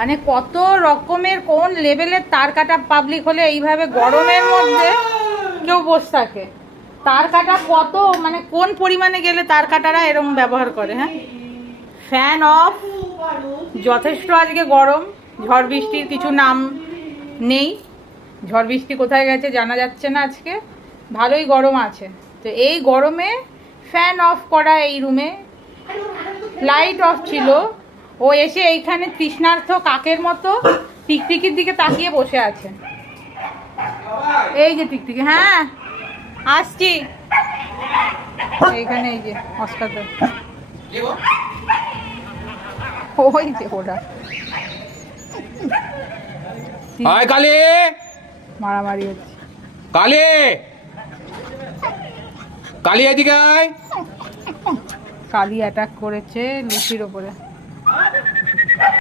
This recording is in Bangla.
মানে কত রকমের কোন লেভেলের তার কাটা পাবলিক হলে এইভাবে গরমের মধ্যে কেউ বসে থাকে। তার কাটা কত মানে কোন পরিমাণে গেলে তার কাটারা এরকম ব্যবহার করে। হ্যাঁ, ফ্যান অফ। যথেষ্ট আজকে গরম, ঝড় বৃষ্টির কিছু নাম নেই, ঝড় বৃষ্টি কোথায় গেছে জানা যাচ্ছে না। আজকে ভালোই গরম আছে। তো এই গরমে ফ্যান অফ করা, এই রুমে লাইট অফ ছিল, ও এসে এইখানে তৃষ্ণার্থ কাকের মতো টিকটিকির দিকে তাকিয়ে বসে আছে। এই যে টিকটিকি, হ্যাঁ আসছি এইখানে। এই যে অস্কার, ওই যে ওরা কালী মারামারি হচ্ছে। কালী, কালী এদিকে আয়। কালি অ্যাটাক করেছে লুচির ওপরে।